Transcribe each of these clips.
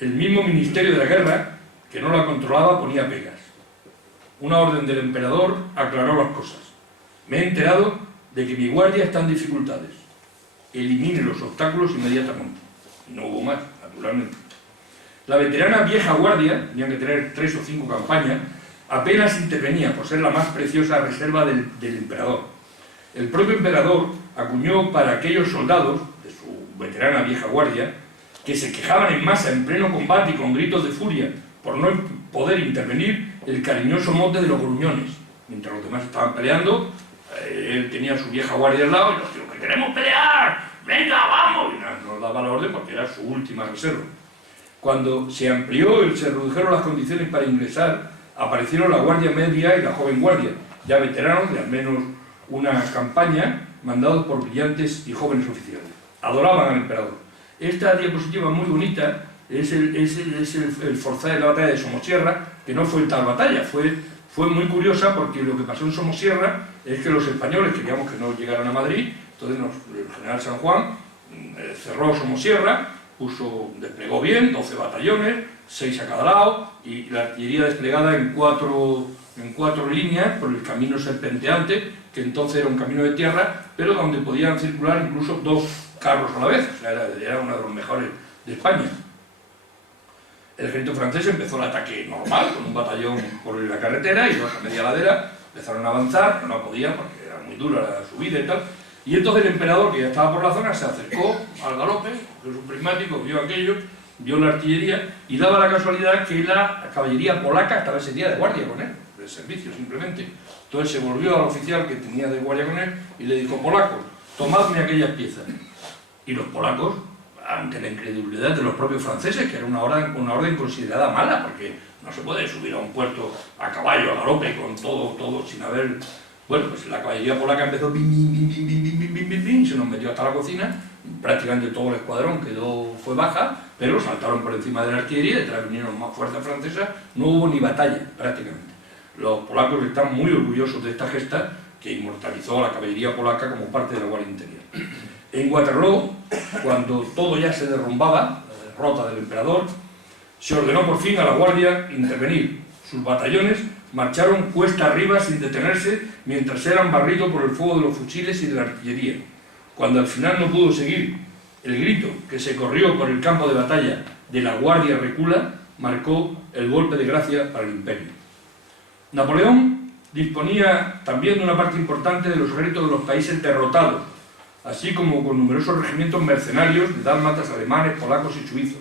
El mismo Ministerio de la Guerra, que no la controlaba, ponía pegas. Una orden del emperador aclaró las cosas. Me he enterado de que mi guardia está en dificultades. Elimine los obstáculos inmediatamente. Y no hubo más, naturalmente. La veterana vieja guardia, tenían que tener 3 o 5 campañas, apenas intervenía por ser la más preciosa reserva del emperador. El propio emperador acuñó para aquellos soldados de su veterana vieja guardia, que se quejaban en masa en pleno combate y con gritos de furia por no poder intervenir, el cariñoso mote de los gruñones. Mientras los demás estaban peleando, él tenía su vieja guardia al lado y los tíos, que queremos pelear, venga, vamos, y no daba la orden porque era su última reserva. Cuando se amplió y se redujeron las condiciones para ingresar, aparecieron la guardia media y la joven guardia, ya veteranos de al menos una campaña, mandados por brillantes y jóvenes oficiales. Adoraban al emperador. Esta diapositiva muy bonita es el forzaje de la batalla de Somosierra, que no fue tal batalla, fue muy curiosa porque lo que pasó en Somosierra es que los españoles queríamos que no llegaran a Madrid, entonces el general San Juan cerró Somosierra, desplegó bien, 12 batallones, 6 a cada lado, y la artillería desplegada en cuatro líneas por el camino serpenteante, que entonces era un camino de tierra, pero donde podían circular incluso 2 carros a la vez, o sea, era uno de los mejores de España. El ejército francés empezó el ataque normal, con un batallón por la carretera y 2 a media ladera, empezaron a avanzar, pero no podían porque era muy dura la subida y tal. Y entonces el emperador, que ya estaba por la zona, se acercó al galope, con su prismático, vio aquello, vio la artillería, y daba la casualidad que la caballería polaca estaba ese día de guardia con él, de servicio simplemente. Entonces se volvió al oficial que tenía de guardia con él y le dijo: polacos, tomadme aquellas piezas. Y los polacos, ante la incredulidad de los propios franceses, que era una orden considerada mala, porque no se puede subir a un puerto a caballo, a galope, con todo sin haber... Bueno, pues la caballería polaca empezó se nos metió hasta la cocina, prácticamente todo el escuadrón fue baja, pero saltaron por encima de la artillería, detrás vinieron más fuerzas francesas, no hubo ni batalla, prácticamente. Los polacos están muy orgullosos de esta gesta que inmortalizó a la caballería polaca como parte de la Guardia Interior. En Waterloo, cuando todo ya se derrumbaba, la derrota del emperador, se ordenó por fin a la Guardia intervenir. Sus batallones marcharon cuesta arriba sin detenerse mientras eran barridos por el fuego de los fusiles y de la artillería. Cuando al final no pudo seguir, el grito que se corrió por el campo de batalla de la Guardia recula marcó el golpe de gracia para el imperio. Napoleón disponía también de una parte importante de los ejércitos de los países derrotados, así como con numerosos regimientos mercenarios de dálmatas, alemanes, polacos y suizos.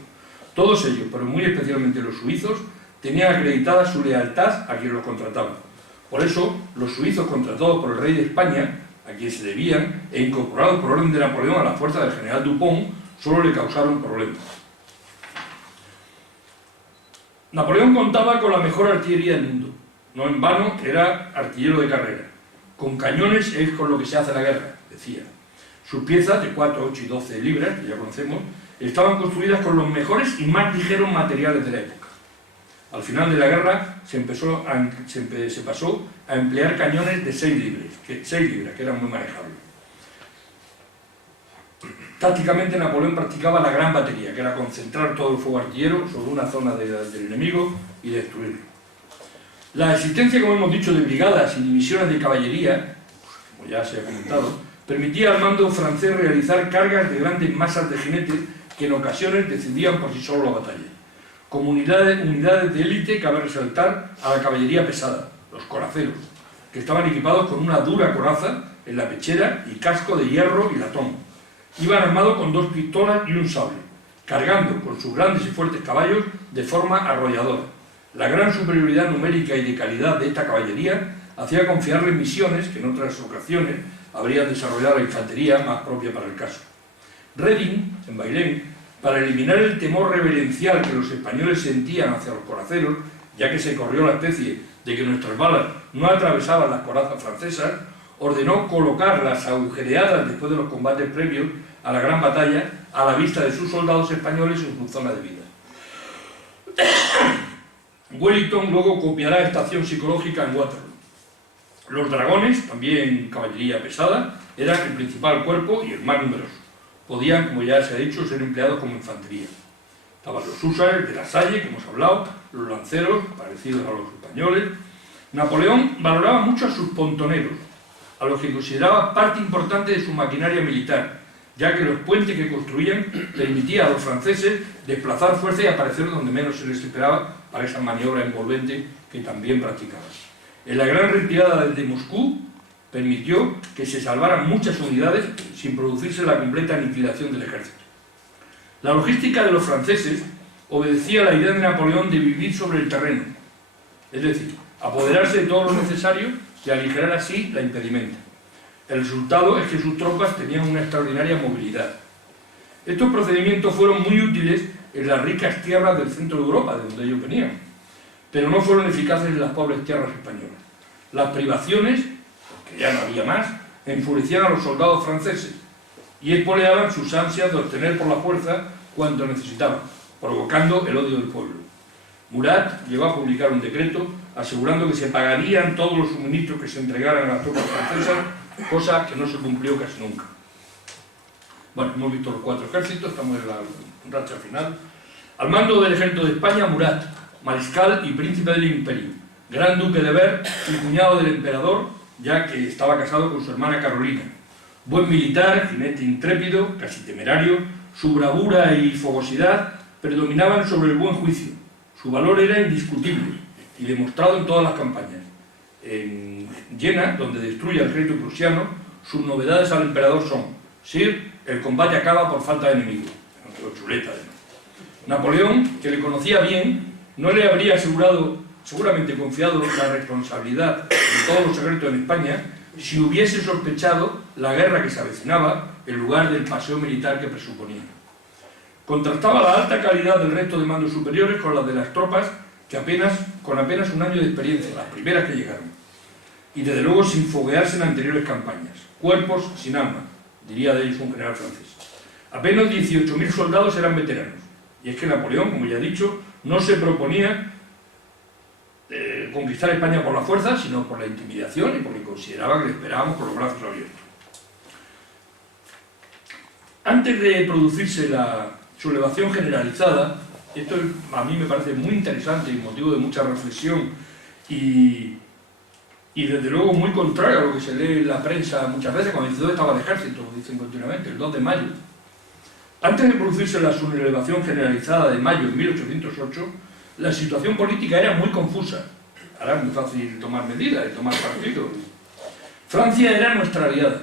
Todos ellos, pero muy especialmente los suizos, tenían acreditada su lealtad a quien los contrataba. Por eso, los suizos contratados por el rey de España, a quien se debían, e incorporados por orden de Napoleón a la fuerza del general Dupont, solo le causaron problemas. Napoleón contaba con la mejor artillería del mundo. No en vano era artillero de carrera. Con cañones es con lo que se hace la guerra, decía. Sus piezas, de 4, 8 y 12 libras, que ya conocemos, estaban construidas con los mejores y más ligeros materiales de la época. Al final de la guerra se pasó a emplear cañones de 6 libras, que eran muy manejables. Tácticamente Napoleón practicaba la gran batería, que era concentrar todo el fuego artillero sobre una zona del enemigo y destruirlo. La existencia, como hemos dicho, de brigadas y divisiones de caballería, como ya se ha comentado, permitía al mando francés realizar cargas de grandes masas de jinetes que en ocasiones decidían por sí solo la batalla. Como unidades de élite cabe resaltar a la caballería pesada, los coraceros, que estaban equipados con una dura coraza en la pechera y casco de hierro y latón. Iban armados con 2 pistolas y un sable, cargando con sus grandes y fuertes caballos de forma arrolladora. La gran superioridad numérica y de calidad de esta caballería hacía confiarle misiones que en otras ocasiones habría desarrollado la infantería más propia para el caso. Reding, en Bailén, para eliminar el temor reverencial que los españoles sentían hacia los coraceros, ya que se corrió la especie de que nuestras balas no atravesaban las corazas francesas, ordenó colocar las agujereadas después de los combates previos a la gran batalla a la vista de sus soldados españoles en su zona de vida. Wellington luego copiará esta acción psicológica en Waterloo. Los dragones, también caballería pesada, eran el principal cuerpo y el más numeroso. Podían, como ya se ha dicho, ser empleados como infantería. Estaban los húsares de la Salle, que hemos hablado, los lanceros, parecidos a los españoles. Napoleón valoraba mucho a sus pontoneros, a los que consideraba parte importante de su maquinaria militar, ya que los puentes que construían permitían a los franceses desplazar fuerza y aparecer donde menos se les esperaba para esa maniobra envolvente que también practicaban. En la gran retirada desde Moscú permitió que se salvaran muchas unidades sin producirse la completa aniquilación del ejército. La logística de los franceses obedecía a la idea de Napoleón de vivir sobre el terreno, es decir, apoderarse de todo lo necesario y aligerar así la impedimenta. El resultado es que sus tropas tenían una extraordinaria movilidad. Estos procedimientos fueron muy útiles en las ricas tierras del centro de Europa, de donde ellos venían, pero no fueron eficaces en las pobres tierras españolas. Las privaciones, porque ya no había más, enfurecían a los soldados franceses y espoleaban sus ansias de obtener por la fuerza cuanto necesitaban, provocando el odio del pueblo. Murat llegó a publicar un decreto asegurando que se pagarían todos los suministros que se entregaran a las tropas francesas, cosa que no se cumplió casi nunca. Bueno, hemos visto los 4 ejércitos, estamos en la racha final. Al mando del ejército de España, Murat, mariscal y príncipe del imperio, gran duque de Berg y cuñado del emperador, ya que estaba casado con su hermana Carolina. Buen militar, jinete intrépido, casi temerario, su bravura y fogosidad predominaban sobre el buen juicio. Su valor era indiscutible y demostrado en todas las campañas. En Jena, donde destruye al ejército prusiano, sus novedades al emperador son: Sir, el combate acaba por falta de enemigos. Chuleta, además. Napoleón, que le conocía bien, no le habría seguramente confiado la responsabilidad de todos los secretos en España si hubiese sospechado la guerra que se avecinaba en lugar del paseo militar que presuponía. Contrastaba la alta calidad del resto de mandos superiores con las de las tropas que con apenas un año de experiencia, las primeras que llegaron, y desde luego sin foguearse en anteriores campañas. Cuerpos sin alma, diría de ellos un general francés. Apenas 18.000 soldados eran veteranos, y es que Napoleón, como ya he dicho, no se proponía conquistar España por la fuerza, sino por la intimidación y porque consideraba que le esperábamos con los brazos abiertos. Antes de producirse la sublevación generalizada, esto a mí me parece muy interesante y motivo de mucha reflexión y desde luego muy contrario a lo que se lee en la prensa muchas veces cuando dice ¿dónde estaba el ejército? Dicen continuamente, el 2 de mayo. Antes de producirse la sublevación generalizada de mayo de 1808, la situación política era muy confusa. Ahora es muy fácil tomar medidas y tomar partido. Francia era nuestra aliada,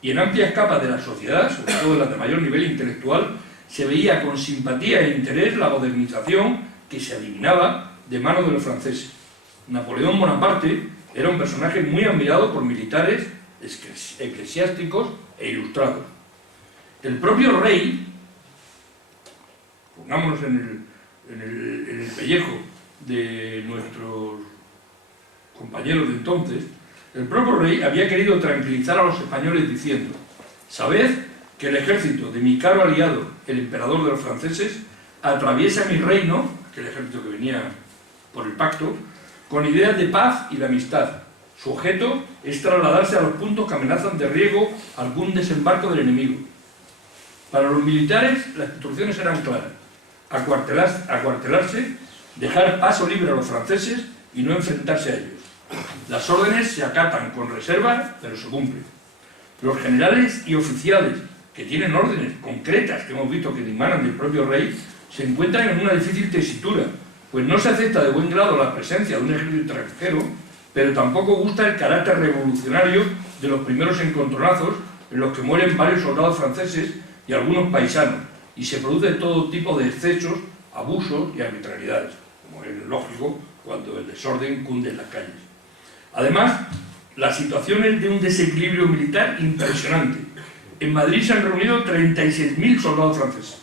y en amplias capas de la sociedad, sobre todo en las de mayor nivel intelectual, se veía con simpatía e interés la modernización que se adivinaba de manos de los franceses. Napoleón Bonaparte era un personaje muy admirado por militares, eclesiásticos e ilustrados. El propio rey, pongámonos en el pellejo de nuestros compañeros de entonces, el propio rey había querido tranquilizar a los españoles diciendo: sabed que el ejército de mi caro aliado, el emperador de los franceses, atraviesa mi reino, aquel ejército que venía por el pacto, con ideas de paz y de amistad. Su objeto es trasladarse a los puntos que amenazan de riesgo algún desembarco del enemigo. Para los militares las instrucciones eran claras: acuartelarse, dejar paso libre a los franceses y no enfrentarse a ellos. Las órdenes se acatan con reserva, pero se cumplen. Los generales y oficiales que tienen órdenes concretas que hemos visto que emanan del propio rey se encuentran en una difícil tesitura, pues no se acepta de buen grado la presencia de un ejército extranjero, pero tampoco gusta el carácter revolucionario de los primeros encontronazos en los que mueren varios soldados franceses y algunos paisanos, y se produce todo tipo de excesos, abusos y arbitrariedades, como es lógico cuando el desorden cunde en las calles. Además, la situación es de un desequilibrio militar impresionante. En Madrid se han reunido 36.000 soldados franceses,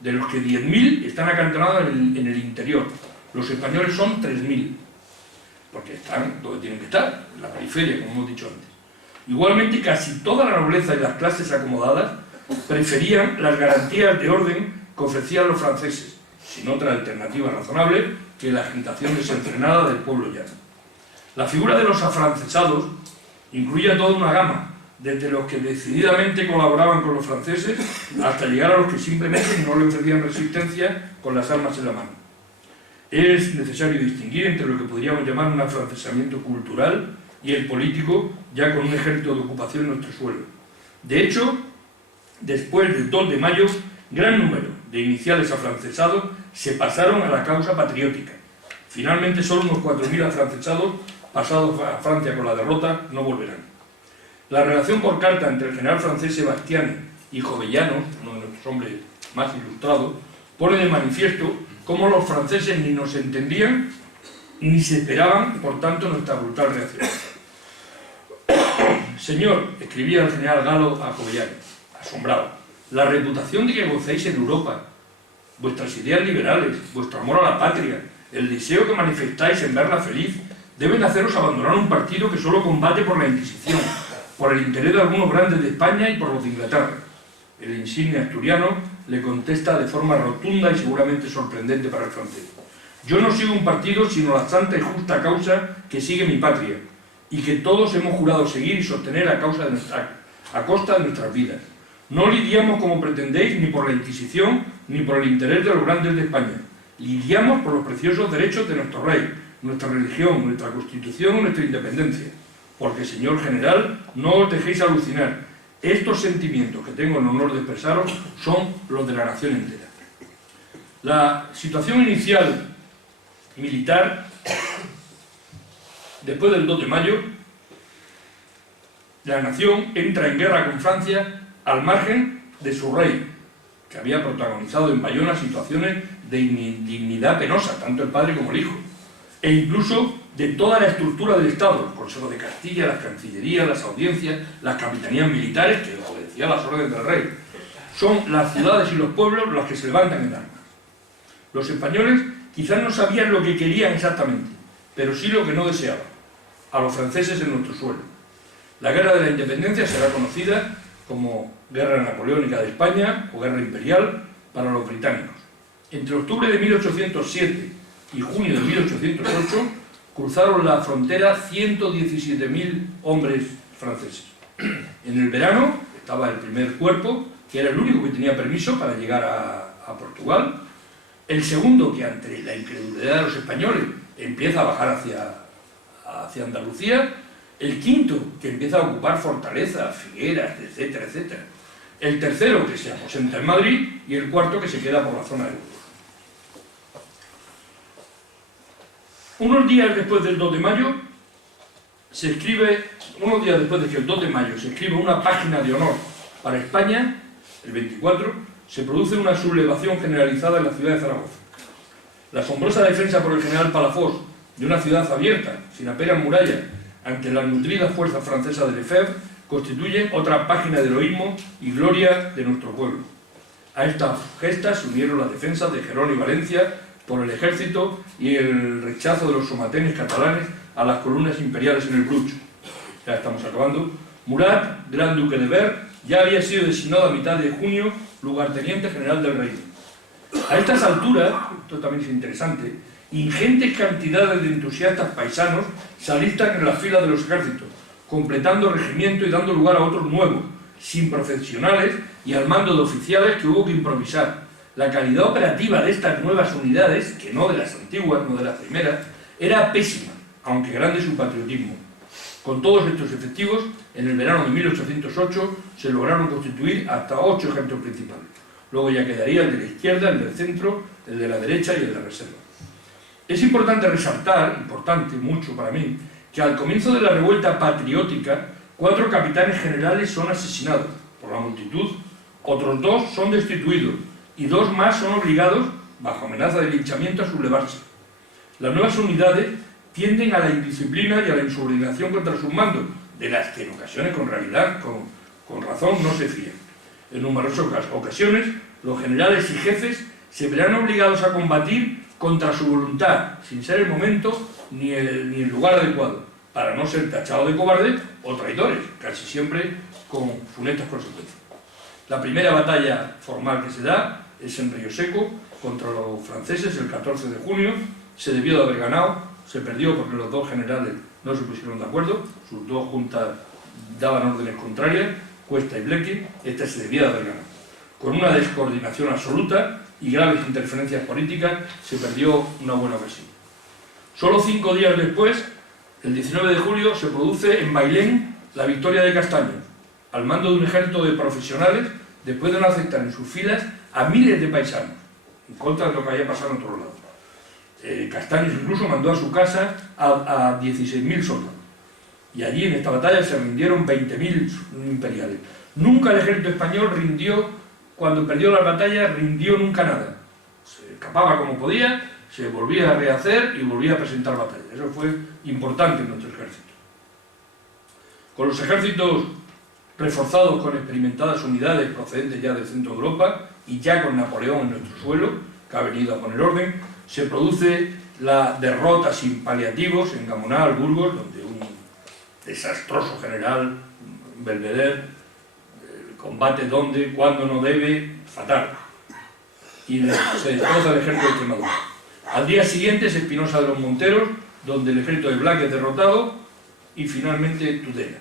de los que 10.000 están acantonados en el interior. Los españoles son 3.000, porque están donde tienen que estar, en la periferia, como hemos dicho antes. Igualmente, casi toda la nobleza y las clases acomodadas preferían las garantías de orden que ofrecían los franceses, sin otra alternativa razonable que la agitación desenfrenada del pueblo llano. La figura de los afrancesados incluye toda una gama, desde los que decididamente colaboraban con los franceses hasta llegar a los que simplemente no le ofrecían resistencia con las armas en la mano. Es necesario distinguir entre lo que podríamos llamar un afrancesamiento cultural y el político, ya con un ejército de ocupación en nuestro suelo. De hecho, después del 2 de mayo, gran número de iniciales afrancesados se pasaron a la causa patriótica. Finalmente, solo unos 4.000 afrancesados, pasados a Francia con la derrota, no volverán. La relación por carta entre el general francés Sebastiani y Jovellanos, uno de nuestros hombres más ilustrados, pone de manifiesto cómo los franceses ni nos entendían ni se esperaban, por tanto, nuestra brutal reacción. Señor, escribía el general Galo a Jovellanos, asombrado, la reputación de que gocéis en Europa, vuestras ideas liberales, vuestro amor a la patria, el deseo que manifestáis en verla feliz, deben haceros abandonar un partido que solo combate por la Inquisición, por el interés de algunos grandes de España y por los de Inglaterra. El insigne asturiano le contesta de forma rotunda y seguramente sorprendente para el francés. Yo no sigo un partido sino la santa y justa causa que sigue mi patria y que todos hemos jurado seguir y sostener a costa de nuestras vidas. No lidiamos como pretendéis ni por la Inquisición ni por el interés de los grandes de España. Lidiamos por los preciosos derechos de nuestro rey, nuestra religión, nuestra constitución y nuestra independencia. Porque, señor general, no os dejéis alucinar. Estos sentimientos que tengo el honor de expresaros son los de la nación entera. La situación inicial militar, después del 2 de mayo, la nación entra en guerra con Francia al margen de su rey, que había protagonizado en Bayona situaciones de indignidad penosa, tanto el padre como el hijo, e incluso de toda la estructura del Estado, el Consejo de Castilla, las cancillerías, las audiencias, las capitanías militares, que obedecían las órdenes del rey. Son las ciudades y los pueblos las que se levantan en armas. Los españoles quizás no sabían lo que querían exactamente, pero sí lo que no deseaban, a los franceses en nuestro suelo. La guerra de la independencia será conocida como Guerra Napoleónica de España o Guerra Imperial para los británicos. Entre octubre de 1807 y junio de 1808 cruzaron la frontera 117.000 hombres franceses. En el verano estaba el primer cuerpo, que era el único que tenía permiso para llegar a Portugal. El segundo, que ante la incredulidad de los españoles empieza a bajar hacia Andalucía. El quinto, que empieza a ocupar Fortaleza, Figueras, etcétera, etcétera. El tercero, que se aposenta en Madrid, y el cuarto, que se queda por la zona de Burgos. Unos días después del 2 de mayo, unos días después de que el 2 de mayo se escribe una página de honor para España, el 24, se produce una sublevación generalizada en la ciudad de Zaragoza. La asombrosa defensa por el general Palafox de una ciudad abierta, sin apenas murallas, ante las nutridas fuerzas francesas de Lefebvre, constituye otra página de heroísmo y gloria de nuestro pueblo. A estas gestas se unieron las defensas de Gerona y Valencia por el ejército y el rechazo de los somatenes catalanes a las columnas imperiales en el Bruch. Ya estamos acabando. Murat, gran duque de Berg, ya había sido designado a mitad de junio lugarteniente general del reino. A estas alturas, esto también es interesante, ingentes cantidades de entusiastas paisanos se alistan en las filas de los ejércitos, completando el regimiento y dando lugar a otros nuevos, sin profesionales y al mando de oficiales que hubo que improvisar. La calidad operativa de estas nuevas unidades, que no de las antiguas, no de las primeras, era pésima, aunque grande su patriotismo. Con todos estos efectivos, en el verano de 1808 se lograron constituir hasta 8 ejércitos principales. Luego ya quedaría el de la izquierda, el del centro, el de la derecha y el de la reserva. Es importante resaltar, mucho para mí, que al comienzo de la revuelta patriótica, 4 capitanes generales son asesinados por la multitud, otros 2 son destituidos y 2 más son obligados, bajo amenaza de linchamiento, a sublevarse. Las nuevas unidades tienden a la indisciplina y a la insubordinación contra sus mandos, de las que en ocasiones con razón no se fían. En numerosas ocasiones, los generales y jefes se verán obligados a combatir contra su voluntad, sin ser el momento ni el lugar adecuado, para no ser tachados de cobardes o traidores, casi siempre con funestas consecuencias. La primera batalla formal que se da es en Río Seco, contra los franceses, el 14 de junio, se debió de haber ganado, se perdió porque los 2 generales no se pusieron de acuerdo, sus 2 juntas daban órdenes contrarias, Cuesta y Bleque, este se debía de haber ganado. Con una descoordinación absoluta y graves interferencias políticas, se perdió una buena ocasión. Solo 5 días después, el 19 de julio, se produce en Bailén la victoria de Castaños, al mando de un ejército de profesionales, después de no aceptar en sus filas a miles de paisanos, en contra de lo que había pasado en otro lado. Castaños incluso mandó a su casa a 16.000 soldados. Y allí en esta batalla se rindieron 20.000 imperiales. Nunca el ejército español rindió, cuando perdió la batalla, rindió nunca nada. Se escapaba como podía, se volvía a rehacer y volvía a presentar batalla. Eso fue importante en nuestro ejército. Con los ejércitos reforzados con experimentadas unidades procedentes ya del centro de Europa y ya con Napoleón en nuestro suelo, que ha venido a poner orden, se produce la derrota sin paliativos en Gamonal, Burgos, donde un desastroso general, Belvedere, combate donde, cuando no debe, fatal. Y se destroza el ejército de Extremadura. Al día siguiente es Espinosa de los Monteros, donde el ejército de Black es derrotado, y finalmente Tudela.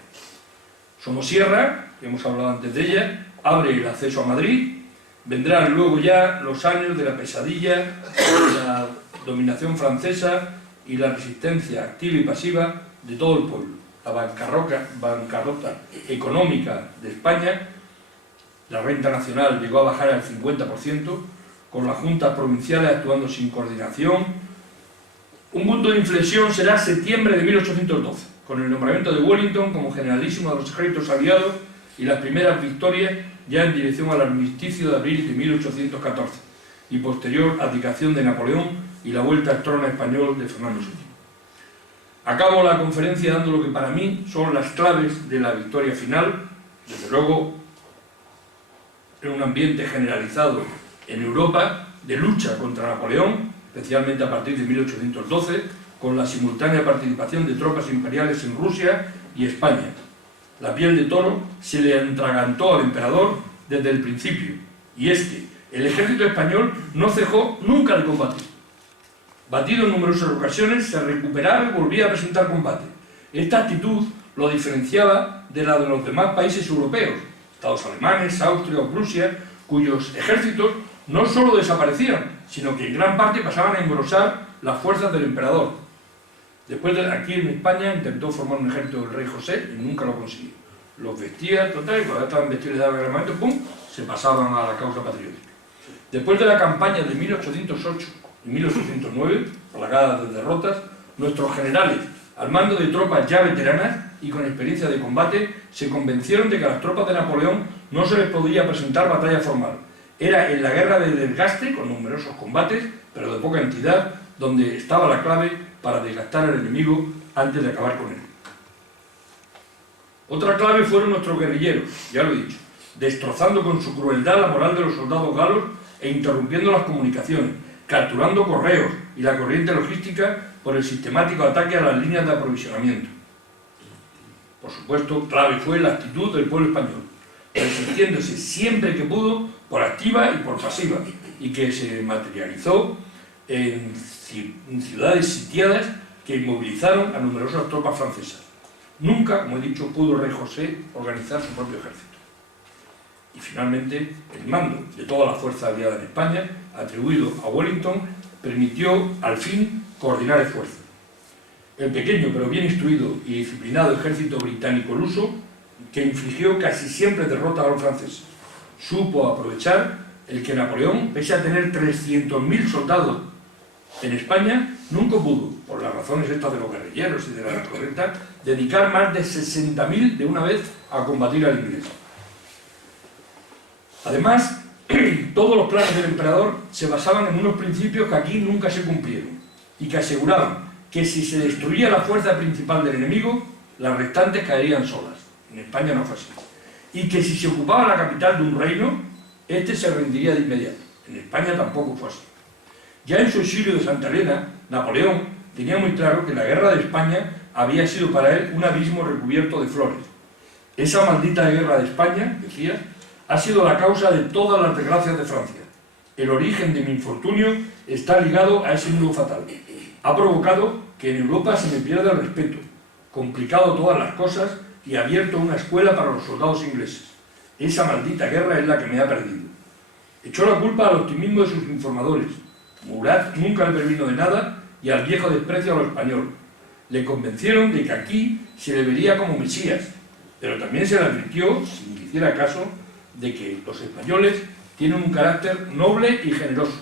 Somosierra, que hemos hablado antes de ella, abre el acceso a Madrid. Vendrán luego ya los años de la pesadilla, de la dominación francesa y la resistencia activa y pasiva de todo el pueblo. La bancarrota económica de España, la renta nacional llegó a bajar al 50%, con las juntas provinciales actuando sin coordinación. Un punto de inflexión será septiembre de 1812, con el nombramiento de Wellington como generalísimo de los ejércitos aliados y las primeras victorias ya en dirección al armisticio de abril de 1814 y posterior abdicación de Napoleón y la vuelta al trono español de Fernando VII. Acabo la conferencia dando lo que para mí son las claves de la victoria final, desde luego en un ambiente generalizado en Europa de lucha contra Napoleón, especialmente a partir de 1812, con la simultánea participación de tropas imperiales en Rusia y España. La piel de toro se le atragantó al emperador desde el principio, y es que el ejército español no cejó nunca de combatir. Batido en numerosas ocasiones, se recuperaba y volvía a presentar combate. Esta actitud lo diferenciaba de la de los demás países europeos, estados alemanes, Austria o Prusia, cuyos ejércitos no solo desaparecían, sino que en gran parte pasaban a engrosar las fuerzas del emperador. Después de aquí en España intentó formar un ejército del rey José y nunca lo consiguió. Los vestía, total, y cuando estaban vestidos de armamento, ¡pum!, se pasaban a la causa patriótica. Después de la campaña de 1808 y 1809, plagada de derrotas, nuestros generales, al mando de tropas ya veteranas y con experiencia de combate, se convencieron de que a las tropas de Napoleón no se les podía presentar batalla formal. Era en la guerra de desgaste, con numerosos combates, pero de poca entidad, donde estaba la clave para desgastar al enemigo antes de acabar con él. Otra clave fueron nuestros guerrilleros, ya lo he dicho, destrozando con su crueldad la moral de los soldados galos e interrumpiendo las comunicaciones, capturando correos y la corriente logística por el sistemático ataque a las líneas de aprovisionamiento. Por supuesto, clave fue la actitud del pueblo español, resistiéndose siempre que pudo por activa y por pasiva, y que se materializó en ciudades sitiadas que inmovilizaron a numerosas tropas francesas. Nunca, como he dicho, pudo el rey José organizar su propio ejército. Y finalmente, el mando de toda la fuerza aliada en España, atribuido a Wellington, permitió al fin coordinar esfuerzos. El pequeño pero bien instruido y disciplinado ejército británico luso, que infligió casi siempre derrotas a los franceses, supo aprovechar el que Napoleón, pese a tener 300.000 soldados en España, nunca pudo, por las razones estas de los guerrilleros y de la correcta, dedicar más de 60.000 de una vez a combatir al inglés. Además, todos los planes del emperador se basaban en unos principios que aquí nunca se cumplieron y que aseguraban que si se destruía la fuerza principal del enemigo, las restantes caerían solas. En España no fue así. Y que si se ocupaba la capital de un reino, este se rendiría de inmediato. En España tampoco fue así. Ya en su exilio de Santa Elena, Napoleón tenía muy claro que la guerra de España había sido para él un abismo recubierto de flores. Esa maldita guerra de España, decía, ha sido la causa de todas las desgracias de Francia. El origen de mi infortunio está ligado a ese nudo fatal. Ha provocado que en Europa se me pierda el respeto, complicado todas las cosas y abierto una escuela para los soldados ingleses. Esa maldita guerra es la que me ha perdido. Echó la culpa al optimismo de sus informadores. Murat nunca le previno de nada y al viejo desprecio a lo español. Le convencieron de que aquí se le vería como Mesías, pero también se le advirtió, sin que hiciera caso, de que los españoles tienen un carácter noble y generoso,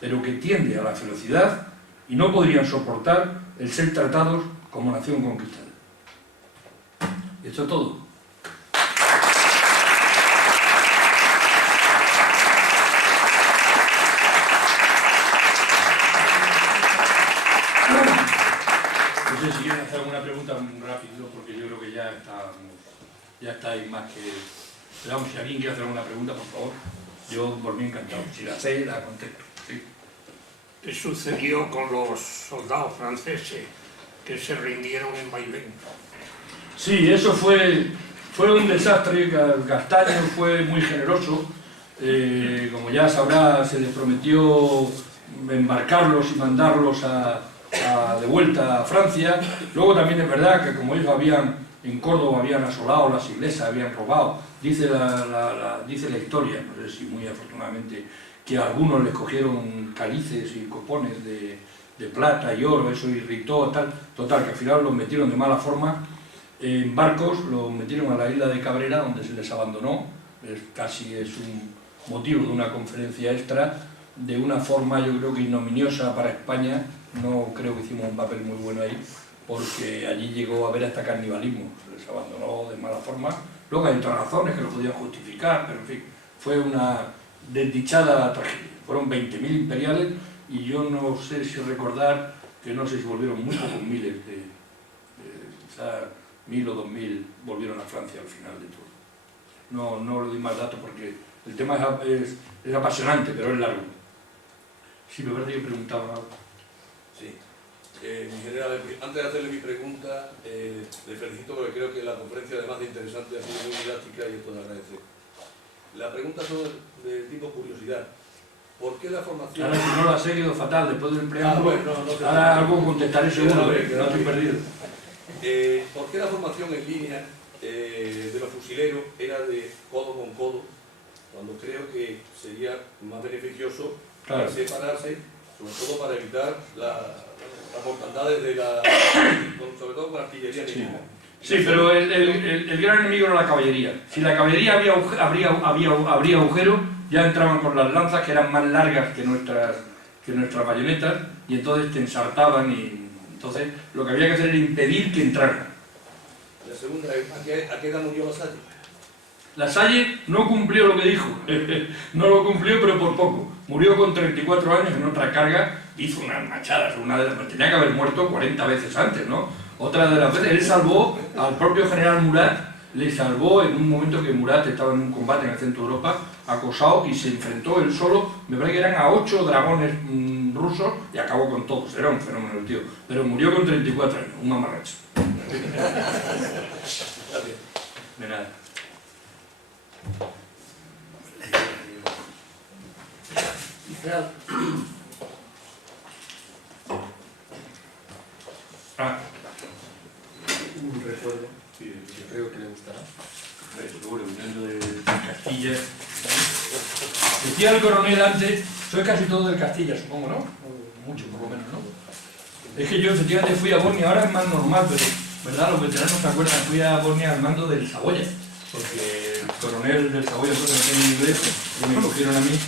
pero que tiende a la ferocidad y no podrían soportar el ser tratados como nación conquistada. Esto es todo. No sé si quieren hacer alguna pregunta muy rápido, porque yo creo que ya estáis más que... Pero vamos, si alguien quiere hacer alguna pregunta, por favor, yo por mí encantado. Si la sé, la contesto. Sí. ¿Qué sucedió con los soldados franceses que se rindieron en Bailén? Sí, eso fue un desastre. Castaño fue muy generoso. Como ya sabrá, se les prometió embarcarlos y mandarlos de vuelta a Francia. Luego también es verdad que como ellos en Córdoba habían asolado las iglesias, habían robado, dice la historia, no sé si muy afortunadamente, que a algunos les cogieron cálices y copones de plata y oro, eso irritó, total, que al final los metieron de mala forma en barcos, los metieron a la isla de Cabrera, donde se les abandonó. Casi es un motivo de una conferencia extra, de una forma yo creo que ignominiosa para España. No creo que hicimos un papel muy bueno ahí, porque allí llegó a haber hasta canibalismo, se les abandonó de mala forma. Luego hay otras razones que lo podían justificar, pero en fin, fue una desdichada tragedia. Fueron 20.000 imperiales y yo no sé si recordar que no sé si volvieron muy pocos miles, quizás 1.000 o 2.000 volvieron a Francia al final de todo. No le doy más datos porque el tema es apasionante, pero es largo. Sí, me parece que preguntaba algo. Sí. Mi general, antes de hacerle mi pregunta, le felicito porque creo que la conferencia, además de interesante, ha sido muy didáctica y esto le agradece. La pregunta son de tipo curiosidad. ¿Por qué la formación...? Ahora, si no la sé, quedó fatal después del preámbulo. Bueno, ahora algo contestaré seguro, no estoy perdido. ¿Por qué la formación en línea de los fusileros era de codo con codo, cuando creo que sería más beneficioso separarse, sobre todo para evitar las mortandades sobre todo con la artillería enemiga? Sí, pero el gran enemigo era la caballería. Si la caballería habría agujero, ya entraban con las lanzas, que eran más largas que nuestras bayonetas, y entonces te ensartaban y entonces lo que había que hacer era impedir que entraran. La segunda, ¿a qué edad murió Lasalle? Lasalle no cumplió lo que dijo, no lo cumplió, pero por poco. Murió con 34 años en otra carga, hizo unas machadas, tenía que haber muerto 40 veces antes, ¿no? Otra de las veces, él salvó al propio general Murat, le salvó en un momento que Murat estaba en un combate en el centro de Europa, acosado, y se enfrentó él solo, me parece que eran a 8 dragones rusos, y acabó con todos. Era un fenómeno el tío, pero murió con 34 años, un mamarracho. De nada. Un recuerdo que creo que le gustará. Seguro, viniendo de Castilla. Decía el coronel antes, soy casi todo del Castilla, supongo, ¿no? Mucho, por lo menos, ¿no? Es que yo efectivamente fui a Bosnia, ahora es más normal, pero, ¿verdad? Los veteranos se acuerdan, fui a Bosnia al mando del Saboya, porque el coronel del Saboya entonces no tenía inglés, y me cogieron a mí,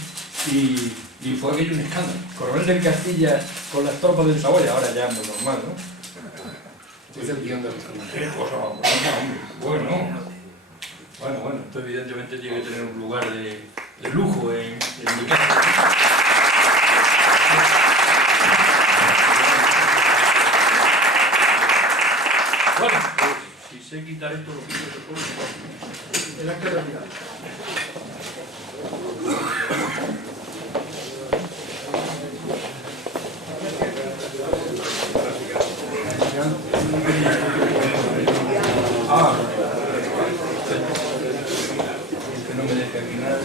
y fue aquello un escándalo. Coronel del Castilla con las tropas del Saboya, ahora ya es muy normal, ¿no? Es el guión de los ¿Qué cosa? Bueno, esto evidentemente tiene que tener un lugar de lujo en mi casa. Bueno, si sé quitar esto, lo quito después. El acta de realidad. Que no me deje aquí nada.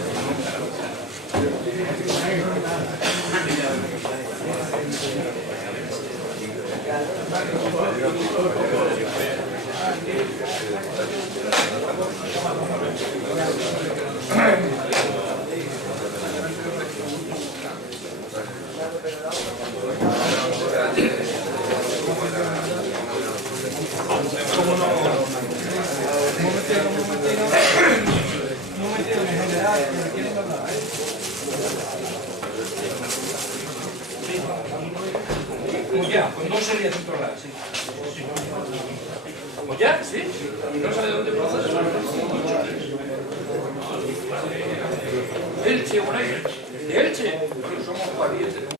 Pues ya, pues no sería titular, sí. Pues ya, sí. No sabe dónde procesa. Elche, por ahí. De Elche. Somos parientes.